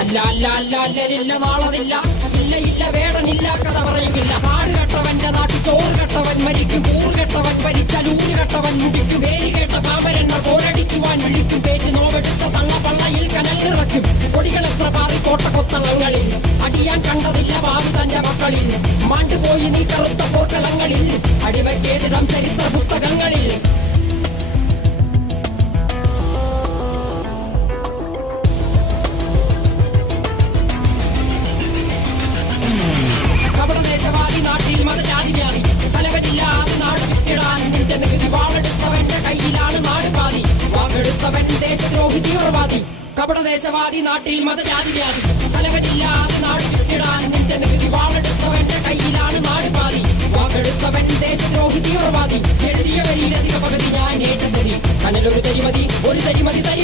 അല്ല അല്ല അല്ല അല്ലലില്ല നാളതില്ല, ഇല്ല ഇല്ല വേടനില്ല കഥ പറയുകില്ല. കാട് കെട്ടവന്റെ നാട്ടിൽ ചോറ് കെട്ടവൻ മരിക്കും, കൂറ് കെട്ടവൻ ഭരിച്ചാൽ ഊര് കെട്ടവൻ മുടിക്കും. പേര് കേട്ട പാമ്പരെണ്ണ പോരടിക്കുവാൻ വിളിക്കും, പേറ്റ് നോവെടുത്ത തള്ള പള്ളയിൽ കനൽ നിറയ്ക്കും. കൊടികൾ എത്ര പാറി കോട്ടക്കൊത്തളങ്ങളിൽ, അടിയാൻ കണ്ടതില്ല ഭാവി തന്റെ മക്കളിൽ. മാണ്ടുപോയി നീ കറുത്ത പോർക്കളങ്ങളിൽ, അടിവയ്ക്കേതിടം ചരിത്ര പുസ്തകങ്ങളിൽ. കപടദേശവാദി നാട്ടിൽ മതജാതി വ്യാധി, തലവനില്ലാതെ നാട് ചുറ്റിടാൻ നിന്റെ നികുതി. വാളെടുത്തവന്റെ കയ്യിലാണ് നാട് പാതി, വാക്കെടുത്തവൻ ദേശദ്രോഹി തീവ്രവാദി. കപടദേശവാദി നാട്ടിൽ മതജാതി വ്യാധി, തലവനില്ലാതെ നാട് ചുറ്റിടാൻ നിന്റെ നികുതി. വാളെടുത്തവന്റെ കയ്യിലാണ് നാട് പാതി, വാക്കെടുത്തവൻ ദേശദ്രോഹി തീവ്രവാദി. എഴുതിയ വരിയിലധിക പകുതി ഞാൻ ഏറ്റ ചതി, കനലൊരു തരിമതി ഒരു തരിമതി തരി.